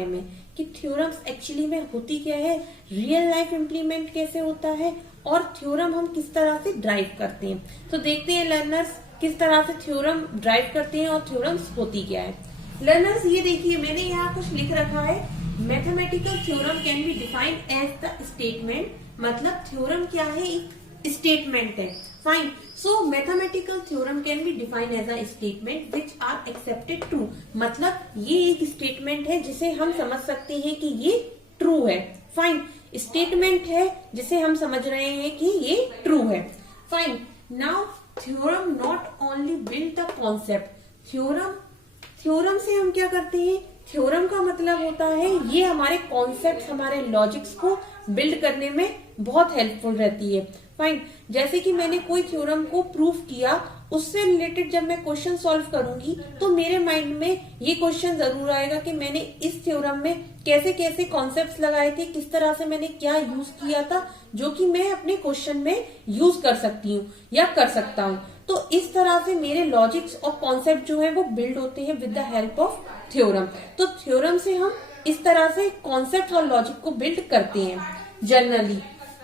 बारे में कि थ्योरम्स एक्चुअली में होती क्या है, रियल लाइफ इम्प्लीमेंट कैसे होता है और थ्योरम हम किस तरह से ड्राइव करते हैं। तो देखते हैं लर्नर्स किस तरह से थ्योरम ड्राइव करते हैं और थ्योरम्स होती क्या है। लर्नर्स ये देखिए मैंने यहाँ कुछ लिख रखा है, mathematical theorem can be defined as the statement, मतलब थ्योरम क्या है, एक स्टेटमेंट है। Fine, so mathematical theorem can be defined as a statement which are accepted true, मतलब ये एक स्टेटमेंट है जिसे हम समझ सकते हैं कि ये ट्रू है। फाइन, स्टेटमेंट है जिसे हम समझ रहे हैं कि ये ट्रू है। Fine, now theorem not only build the concept, theorem से हम क्या करते हैं, थ्योरम का मतलब होता है ये हमारे कॉन्सेप्ट, हमारे लॉजिक्स को बिल्ड करने में बहुत हेल्पफुल रहती है। फाइन, जैसे कि मैंने कोई थ्योरम को प्रूव किया, उससे रिलेटेड जब मैं क्वेश्चन सॉल्व करूंगी तो मेरे माइंड में ये क्वेश्चन जरूर आएगा कि मैंने इस थ्योरम में कैसे कैसे कॉन्सेप्ट्स लगाए थे, किस तरह से मैंने क्या यूज किया था जो कि मैं अपने क्वेश्चन में यूज कर सकती हूँ या कर सकता हूँ। तो इस तरह से मेरे लॉजिक्स और कॉन्सेप्ट जो है वो बिल्ड होते हैं with the help of theorem. तो थ्योरम से हम इस तरह से कॉन्सेप्ट और लॉजिक को बिल्ड करते हैं generally.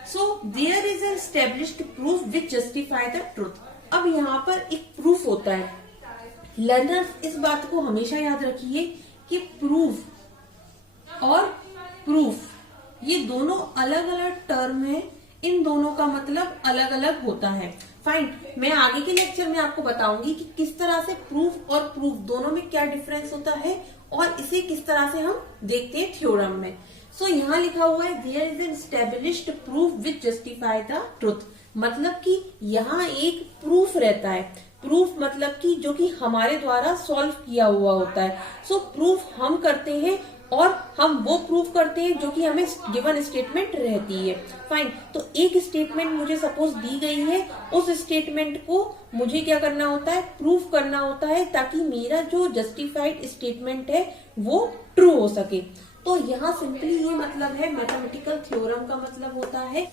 So there is an established proof which justify the truth. अब यहाँ पर एक प्रूफ होता है। लर्नर्स इस बात को हमेशा याद रखिए कि प्रूफ और प्रूफ ये दोनों अलग अलग टर्म है, इन दोनों का मतलब अलग अलग होता है। फाइन, मैं आगे के लेक्चर में आपको बताऊंगी कि किस तरह से प्रूफ और प्रूफ दोनों में क्या डिफरेंस होता है और इसे किस तरह से हम देखते हैं थ्योरम में। सो यहाँ लिखा हुआ है there is an established proof which justify the truth, मतलब कि यहाँ एक प्रूफ रहता है। प्रूफ मतलब कि जो कि हमारे द्वारा सॉल्व किया हुआ होता है। सो प्रूफ हम करते हैं और हम वो प्रूफ करते हैं जो कि हमें गिवन स्टेटमेंट रहती है। फाइन, तो एक स्टेटमेंट मुझे सपोज दी गई है, उस स्टेटमेंट को मुझे क्या करना होता है, प्रूफ करना होता है ताकि मेरा जो जस्टिफाइड स्टेटमेंट है वो ट्रू हो सके। तो यहाँ सिंपली ये मतलब है मैथमेटिकल थ्योरम का मतलब होता है,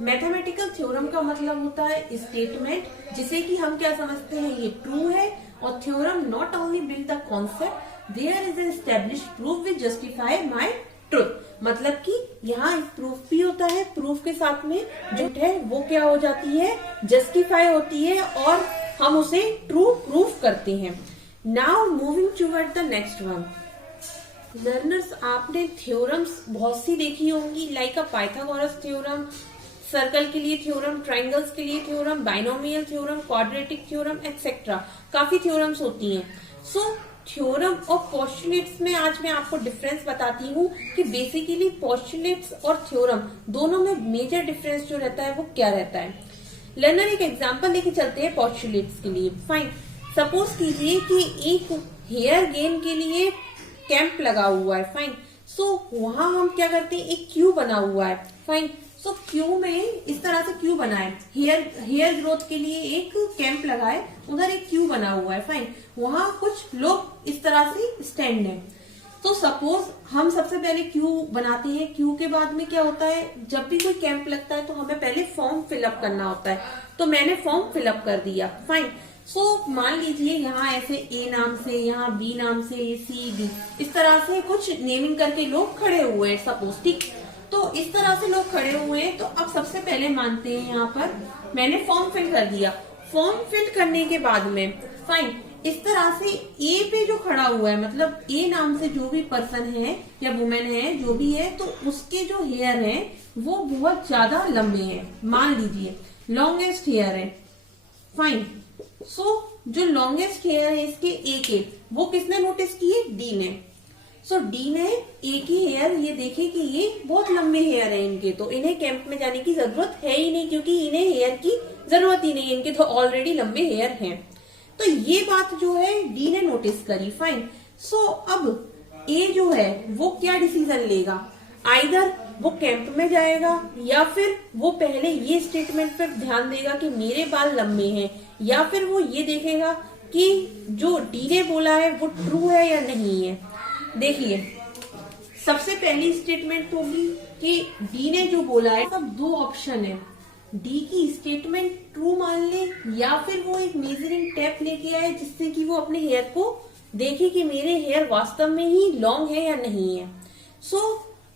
मैथमेटिकल थ्योरम का मतलब होता है स्टेटमेंट जिसे कि हम क्या समझते हैं ये ट्रू है। और theorem not only build the concept, there is an established proof which justify my truth, मतलब कि यहाँ एक प्रूफ भी होता है, प्रूफ के साथ में जो है वो क्या हो जाती है, जस्टिफाई होती है और हम उसे ट्रू प्रूफ करते हैं। Now moving toward the next one. Learners, आपने थ्योरम्स बहुत सी देखी होंगी, like a Pythagoras theorem, circle के लिए थ्योरम, ट्राइंगल्स के लिए theorem, binomial theorem, quadratic theorem etcetera, काफी थ्योरम्स होती हैं। सो थ्योरम और पोस्टुलेट्स में आज मैं आपको डिफरेंस बताती हूँ कि बेसिकली पोस्टुलेट्स और थ्योरम दोनों में मेजर डिफरेंस जो रहता है वो क्या रहता है। लर्नर, एक एग्जांपल लेके चलते हैं पोस्टुलेट्स के लिए। फाइन, सपोज कीजिए कि एक हेयर गेन के लिए कैंप लगा हुआ है। फाइन, सो वहां हम क्या करते हैं, एक क्यू बना हुआ है। फाइन, सो क्यू में इस तरह से क्यू बना है, हेयर ग्रोथ के लिए एक कैंप लगा है, उधर एक क्यू बना हुआ है। फाइन, वहां कुछ लोग इस तरह से स्टैंड है। तो सपोज हम सबसे पहले क्यू बनाते हैं, क्यू के बाद में क्या होता है, जब भी कोई कैंप लगता है तो हमें पहले फॉर्म फिलअप करना होता है। तो मैंने फॉर्म फिलअप कर दिया। फाइन, सो मान लीजिए यहाँ ऐसे ए नाम से, यहाँ बी नाम से, ये सी डी, इस तरह से कुछ नेमिंग करके लोग खड़े हुए हैं सपोज, ठीक। तो इस तरह से लोग खड़े हुए हैं। तो अब सबसे पहले मानते हैं यहाँ पर मैंने फॉर्म फिल कर दिया। फॉर्म फिल करने के बाद में फाइन, इस तरह से ए पे जो खड़ा हुआ है, मतलब ए नाम से जो भी पर्सन है या वुमेन है जो भी है, तो उसके जो हेयर है वो बहुत ज्यादा लंबे हैं, मान लीजिए लॉन्गेस्ट हेयर है। फाइन, सो जो लॉन्गेस्ट हेयर है इसके ए के, वो किसने नोटिस किए, डी ने। सो डी ने ए की हेयर ये देखे कि ये बहुत लंबे हेयर है इनके, तो इन्हें कैंप में जाने की जरूरत है ही नहीं क्योंकि इन्हें हेयर की जरूरत ही नहीं, इनके तो ऑलरेडी लंबे हेयर हैं। तो ये बात जो है डी ने नोटिस करी। फाइन, सो अब ए जो है वो क्या डिसीजन लेगा, आइदर वो कैंप में जाएगा या फिर वो पहले ये स्टेटमेंट पर ध्यान देगा कि मेरे बाल लंबे हैं, या फिर वो ये देखेगा कि जो डी ने बोला है वो ट्रू है या नहीं है। देखिए, सबसे पहली स्टेटमेंट होगी कि डी ने जो बोला है, सब दो ऑप्शन है, डी की स्टेटमेंट ट्रू मान ले या फिर वो एक मेजरिंग टेप लेके आए जिससे कि वो अपने हेयर को देखे कि मेरे हेयर वास्तव में ही लॉन्ग है या नहीं है। सो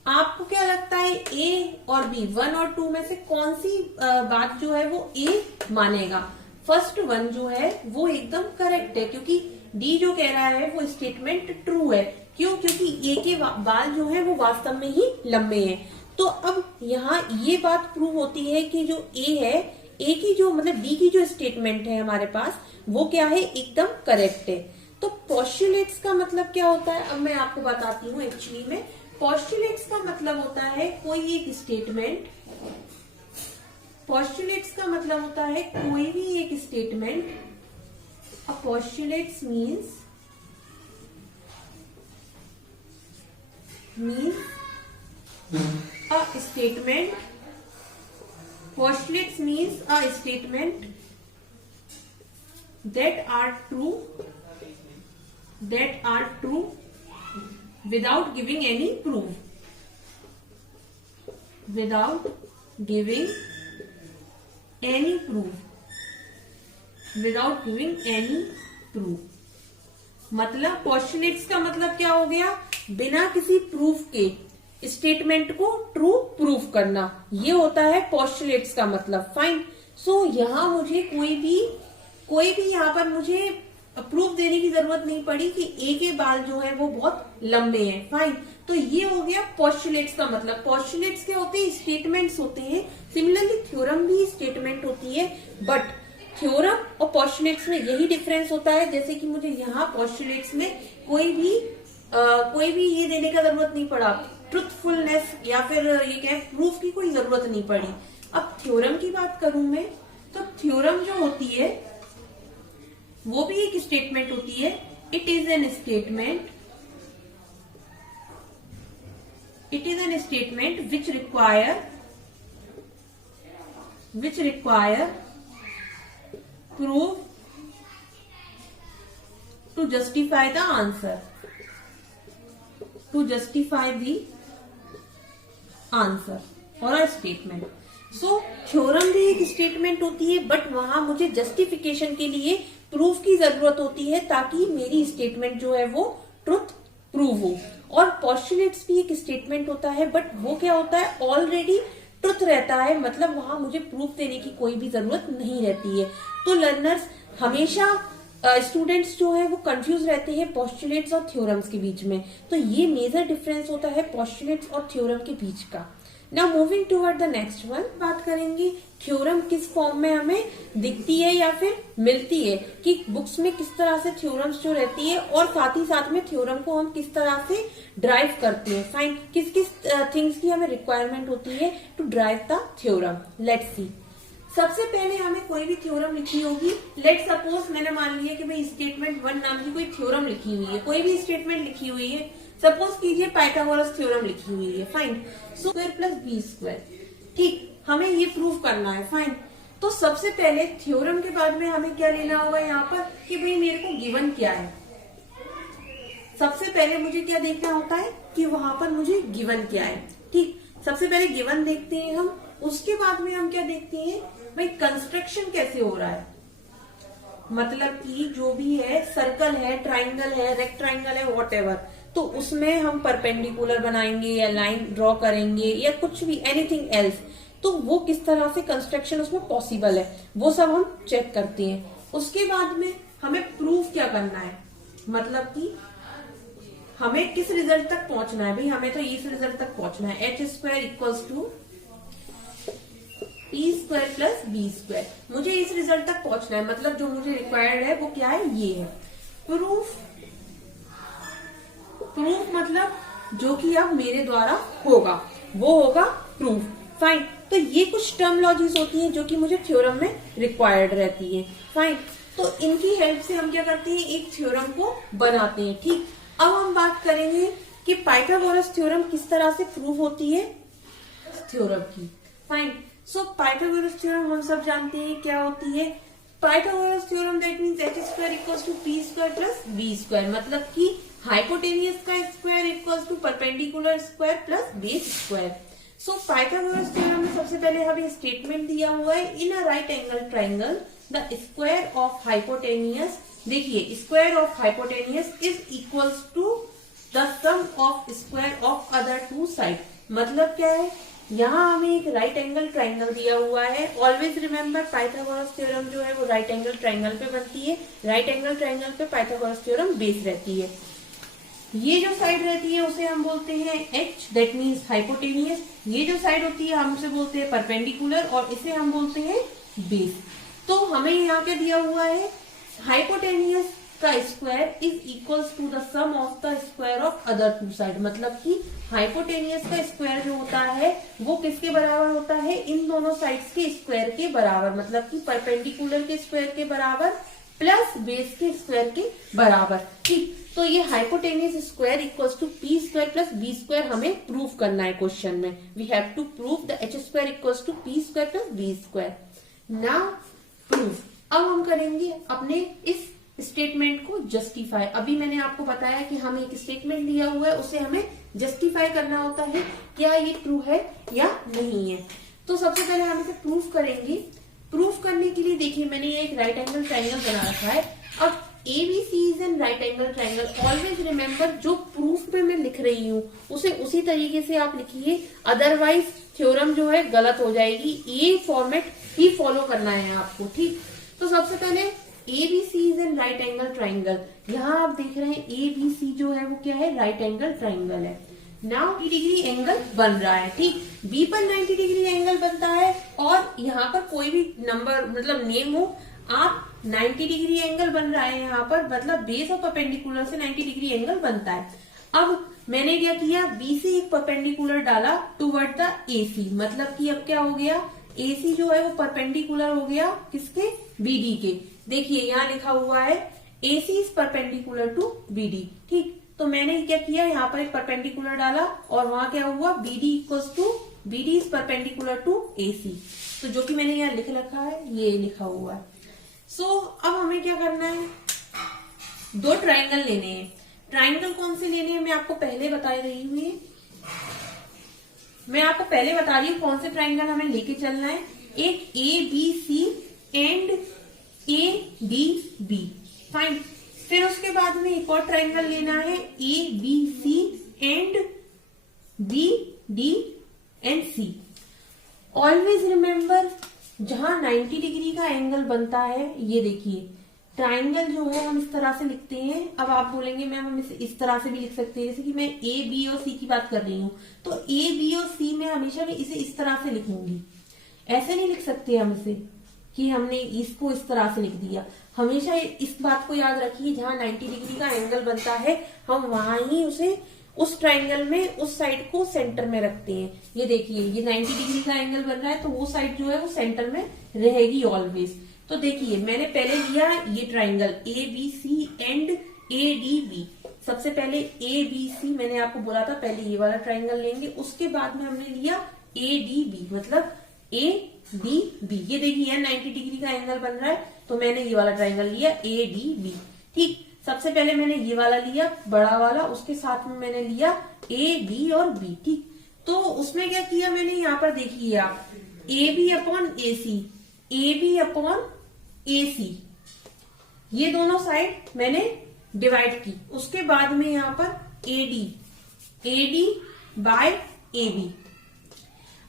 आपको क्या लगता है ए और बी, 1 और 2 में से कौन सी बात जो है वो ए मानेगा? फर्स्ट वन जो है वो एकदम करेक्ट है, क्योंकि डी जो कह रहा है वो स्टेटमेंट ट्रू है। क्यों? क्योंकि ए के बाल जो है वो वास्तव में ही लंबे हैं। तो अब यहाँ ये बात प्रूव होती है कि जो ए है, ए की जो मतलब डी की जो स्टेटमेंट है हमारे पास वो क्या है, एकदम करेक्ट है। तो पोस्टुलेट्स का मतलब क्या होता है, अब मैं आपको बताती हूँ। एक्चुअली में पोस्टुलेट्स का मतलब होता है कोई एक स्टेटमेंट, पोस्टुलेट्स का मतलब होता है कोई भी एक statement. A postulates means a statement. Postulates means a statement that are true without giving any proof. Without giving any proof. Without giving any proof. मतलब पोस्टुलेट्स का मतलब क्या हो गया, बिना किसी प्रूफ के स्टेटमेंट को ट्रू प्रूफ करना, ये होता है पोस्टुलेट्स का मतलब। फाइन। सो यहाँ मुझे कोई भी यहाँ पर मुझे प्रूफ देने की जरूरत नहीं पड़ी कि ए के बाल जो है वो बहुत लंबे हैं। फाइन। तो ये हो गया पोस्टुलेट्स का मतलब। पोस्टुलेट्स क्या होते हैं, स्टेटमेंट्स होते हैं। सिमिलरली थ्योरम भी स्टेटमेंट होती है, बट थ्योरम और पोस्टुलेट्स में यही डिफरेंस होता है, जैसे कि मुझे यहाँ पोस्टुलेट्स में कोई भी ये देने का जरूरत नहीं पड़ा, ट्रुथफुलनेस या फिर ये क्या प्रूफ की कोई जरूरत नहीं पड़ी। अब थ्योरम की बात करूं मैं, तो थ्योरम जो होती है वो भी एक स्टेटमेंट होती है। It is an statement which require proof to justify the answer, or a statement. So theorem भी एक स्टेटमेंट होती है, बट वहां मुझे जस्टिफिकेशन के लिए प्रूफ की जरूरत होती है ताकि मेरी स्टेटमेंट जो है वो ट्रुथ प्रूव हो। और पोस्टुलेट्स भी एक स्टेटमेंट होता है, बट वो क्या होता है, ऑलरेडी ट्रुथ रहता है, मतलब वहां मुझे प्रूफ देने की कोई भी जरूरत नहीं रहती है। तो लर्नर्स हमेशा स्टूडेंट्स जो है वो कंफ्यूज रहते हैं पोस्टुलेट्स और थ्योरम्स के बीच में। तो ये मेजर डिफरेंस होता है पोस्टुलेट्स और थ्योरम के बीच का। Now moving toward the next one, बात करेंगे थ्योरम किस फॉर्म में हमें दिखती है या फिर मिलती है, कि बुक्स में किस तरह से थ्योरम्स जो रहती है, और साथ ही साथ में थ्योरम को हम किस तरह से ड्राइव करते हैं। फाइन। किस किस थिंग्स की हमें रिक्वायरमेंट होती है to derive the theorem. Let's see. सबसे पहले हमें कोई भी थ्योरम लिखी होगी। लेट्स सपोज मैंने मान लिया कि भाई स्टेटमेंट 1 नाम की कोई थ्योरम लिखी हुई है, कोई भी स्टेटमेंट लिखी हुई है। सपोज कीजिए पाइथागोरस थ्योरम लिखी हुई है। Fine. So square plus B square, ठीक, हमें ये प्रूव करना है। फाइन। तो सबसे पहले थ्योरम के बाद में हमें क्या लेना होगा यहाँ पर, कि भाई मेरे को गिवन क्या है। सबसे पहले मुझे क्या देखना होता है कि वहां पर मुझे गिवन क्या है। ठीक, सबसे पहले गिवन देखते हैं हम, उसके बाद में हम क्या देखते हैं, भाई कंस्ट्रक्शन कैसे हो रहा है। मतलब कि जो भी है, सर्कल है, ट्राइंगल है, रेक्ट्राइंगल है, व्हाटएवर, तो उसमें हम परपेंडिकुलर बनाएंगे या लाइन ड्रॉ करेंगे या कुछ भी, एनीथिंग एल्स, तो वो किस तरह से कंस्ट्रक्शन उसमें पॉसिबल है वो सब हम चेक करते हैं। उसके बाद में हमें प्रूफ क्या करना है, मतलब कि हमें किस रिजल्ट तक पहुंचना है। भाई हमें तो इस रिजल्ट तक पहुंचना है, h square equals to p square plus b square, मुझे इस रिजल्ट तक पहुंचना है। मतलब जो मुझे रिक्वायर्ड है वो क्या है, ये है प्रूफ। प्रूफ मतलब जो कि अब मेरे द्वारा होगा वो होगा प्रूफ। फाइन। तो ये कुछ टर्मोलॉजीज होती हैं जो कि मुझे थ्योरम में रिक्वायर्ड रहती है। फाइन। तो इनकी हेल्प से हम क्या करते हैं, एक थ्योरम को बनाते हैं। ठीक, अब हम बात करेंगे कि पाइथागोरस थ्योरम किस तरह से प्रूव होती है थ्योरम की। फाइन। सो पाइथागोरस थ्योरम हम सब जानते हैं क्या होती है। Pythagoras theorem that means H square equals to P square plus B square, मतलब कि हाइपोटेनियस का square equals to perpendicular square plus base square. So Pythagoras theorem में सबसे पहले हमें स्टेटमेंट दिया हुआ है, in a right angle triangle the square of hypotenuse, देखिए square of hypotenuse is equals to the sum of square of other two side. मतलब क्या है, यहाँ हमें एक राइट एंगल ट्राइंगल दिया हुआ है। ऑलवेज रिमेम्बर पाइथागोरस थ्योरम जो है वो राइट एंगल ट्राइंगल पे बनती है। राइट एंगल ट्राइंगल पे पाइथागोरस थ्योरम बेस रहती है। ये जो साइड रहती है उसे हम बोलते हैं एच, दैट मीन्स हाइपोटेनियस। ये जो साइड होती है हम उसे बोलते हैं परपेंडिकुलर और इसे हम बोलते हैं बेस। तो हमें यहाँ क्या दिया हुआ है, हाइपोटेनियस का square is equals to the sum of the square of other two side. मतलब कि हाइपोटेनियस का स्क्वायर जो होता है वो किसके बराबर होता है, इन दोनों साइड्स के स्क्वायर के बराबर। मतलब कि परपेंडिकुलर के स्क्वायर के बराबर प्लस बेस के स्क्वायर के बराबर। ठीक, तो ये hypotenuse square equals to P square plus B square हमें प्रूव करना है क्वेश्चन में। We have to prove the H square equals to P square plus B square. Now prove. अब हम करेंगे अपने इस स्टेटमेंट को जस्टिफाई। अभी मैंने आपको बताया कि हमें एक स्टेटमेंट दिया हुआ है, उसे हमें जस्टिफाई करना होता है, क्या ये ट्रू है या नहीं है। तो सबसे पहले हम इसे प्रूफ करेंगे। प्रूफ करने के लिए देखिए मैंने ये एक राइट एंगल ट्राइंगल बना रखा है। अब ABC is an right angle triangle. Always remember जो प्रूफ में मैं लिख रही हूँ उसे उसी तरीके से आप लिखिए, अदरवाइज थ्योरम जो है गलत हो जाएगी। ये फॉर्मेट ही फॉलो करना है आपको। ठीक, तो सबसे पहले ABC is an right angle triangle. यहाँ आप देख रहे हैं ABC जो है वो क्या है, राइट एंगल ट्राइंगल है। नाउ 90 डिग्री एंगल बन रहा है। ठीक, B पर 90 डिग्री एंगल बनता है और यहाँ पर कोई भी नंबर मतलब नेम हो, आप 90 डिग्री एंगल बन रहा है यहाँ पर, मतलब बेस और परपेंडिकुलर से 90 डिग्री एंगल बनता है। अब मैंने क्या किया, B से एक परपेंडिकुलर डाला टुवर्ड द AC। मतलब कि अब क्या हो गया, AC जो है वो परपेंडिकुलर हो गया किसके, BD के। देखिए यहाँ लिखा हुआ है AC is perpendicular to BD। ठीक, तो मैंने क्या किया, यहाँ पर एक परपेंडिकुलर डाला और वहां क्या हुआ, BD equals to BD is perpendicular to AC। तो जो कि मैंने यहाँ लिख रखा है, ये लिखा हुआ है। सो अब हमें क्या करना है, दो ट्राइंगल लेने हैं। ट्राइंगल कौन से लेने हैं मैं आपको पहले बता रही हूँ। मैं आपको पहले बता रही हूँ कौन से ट्राइंगल हमें लेके चलना है। एक ABC एंड ADB, फाइन। फिर उसके बाद में एक और ट्राइंगल लेना है ABC and BD and C। Always remember जहां 90 डिग्री का एंगल बनता है, ये देखिए ट्राइंगल जो है हम इस तरह से लिखते हैं। अब आप बोलेंगे मैम हम इसे इस तरह से भी लिख सकते हैं, जैसे कि मैं A, B और C की बात कर रही हूँ, तो A, B और C में हमेशा मैं इसे इस तरह से लिखूंगी। ऐसे नहीं लिख सकते हम इसे कि हमने इसको इस तरह से लिख दिया। हमेशा इस बात को याद रखिए, जहां 90 डिग्री का एंगल बनता है हम वहां ही उसे उस ट्राइंगल में उस साइड को सेंटर में रखते हैं। ये देखिए ये 90 डिग्री का एंगल बन रहा है तो वो साइड जो है वो सेंटर में रहेगी ऑलवेज। तो देखिए मैंने पहले लिया ये ट्राइंगल ABC एंड ADB। सबसे पहले ABC मैंने आपको बोला था पहले ये वाला ट्राइंगल लेंगे, उसके बाद में हमने लिया ADB मतलब ADB। ये देखिए 90 डिग्री का एंगल बन रहा है तो मैंने ये वाला ट्राइंगल लिया ADB। ठीक, सबसे पहले मैंने ये वाला लिया बड़ा वाला, उसके साथ में मैंने लिया AB और B। ठीक, तो उसमें क्या किया मैंने, यहाँ पर देखिए आप AB upon AC, AB upon AC, ये दोनों साइड मैंने डिवाइड की। उसके बाद में यहाँ पर AD बाय AB।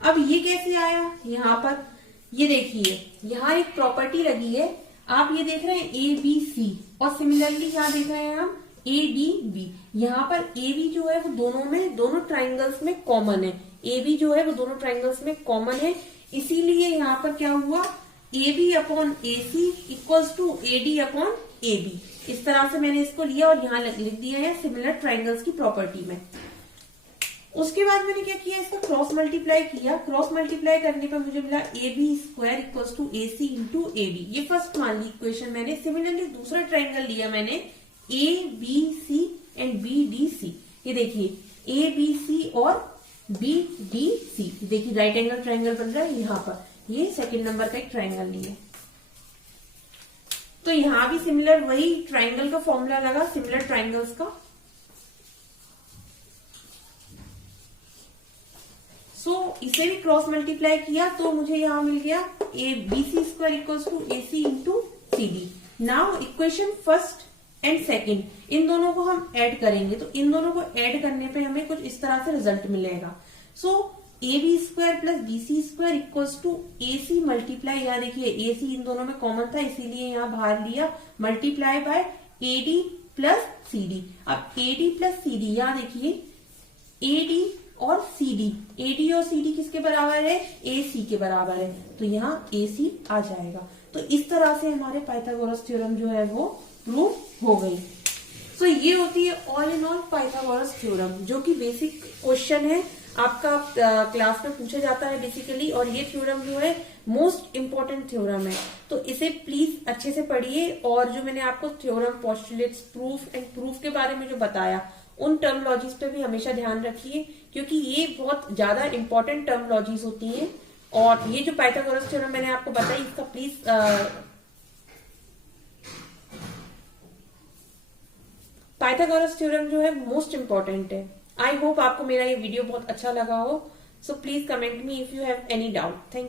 अब ये कैसे आया, यहाँ पर ये देखिए यहाँ एक प्रॉपर्टी लगी है, आप ये देख रहे हैं ABC और सिमिलरली यहाँ देख रहे हैं हम ADB। यहाँ पर AB जो है वो दोनों ट्राइंगल्स में कॉमन है। AB जो है वो दोनों ट्राइंगल्स में कॉमन है, इसीलिए यहाँ पर क्या हुआ AB upon AC equals to AD upon AB। इस तरह से मैंने इसको लिया और यहाँ लिख दिया है सिमिलर ट्राइंगल्स की प्रॉपर्टी में। उसके बाद मैंने क्या किया, इसका क्रॉस मल्टीप्लाई किया। क्रॉस मल्टीप्लाई करने पर मुझे मिला AB square equals to AC into AD। ये फर्स्ट मान ली इक्वेशन मैंने। सिमिलरली दूसरा ट्राइंगल लिया मैंने ABC एंड BDC। ये देखिए ABC और BDC, देखिए राइट एंगल ट्राइंगल बन रहा है यहाँ पर। ये सेकेंड नंबर का एक ट्राइंगल लिया, तो यहाँ भी सिमिलर वही ट्राइंगल का फॉर्मूला लगा सिमिलर ट्राइंगल्स का। इसे भी क्रॉस मल्टीप्लाई किया तो मुझे यहाँ मिल गया BC square equals to AC into CD। Now equation first and second, इन दोनों को हम ऐड करेंगे तो इन दोनों को ऐड करने पे हमें कुछ इस तरह से रिजल्ट मिलेगा। So A B square plus B C square equals to A C multiply, यहाँ देखिए ए सी इन दोनों में कॉमन था इसीलिए यहाँ बाहर लिया, multiply by A D plus C D. अब A D plus C D, यहाँ देखिए ए डी और सी डी, ए डी और सी डी किसके बराबर है, ए सी के बराबर है, तो यहाँ ए सी आ जाएगा। तो इस तरह से हमारे पाइथागोरस थ्योरम जो है वो प्रूव हो गई। सो ये होती है all in all Pythagoras theorem, जो कि बेसिक क्वेश्चन है आपका क्लास में पूछा जाता है बेसिकली, और ये थ्योरम जो है मोस्ट इंपॉर्टेंट थ्योरम है। तो इसे प्लीज अच्छे से पढ़िए, और जो मैंने आपको theorem, postulates, proof and proof के बारे में जो बताया उन टर्मोलॉजीज पे भी हमेशा ध्यान रखिए, क्योंकि ये बहुत ज्यादा इंपॉर्टेंट टर्मोलॉजीज होती हैं। और ये जो पाइथागोरस थ्योरम मैंने आपको बताई, इसका प्लीज पाइथागोरस थ्योरम जो है मोस्ट इंपॉर्टेंट है। आई होप आपको मेरा ये वीडियो बहुत अच्छा लगा हो। So please comment me if you have any doubt. Thank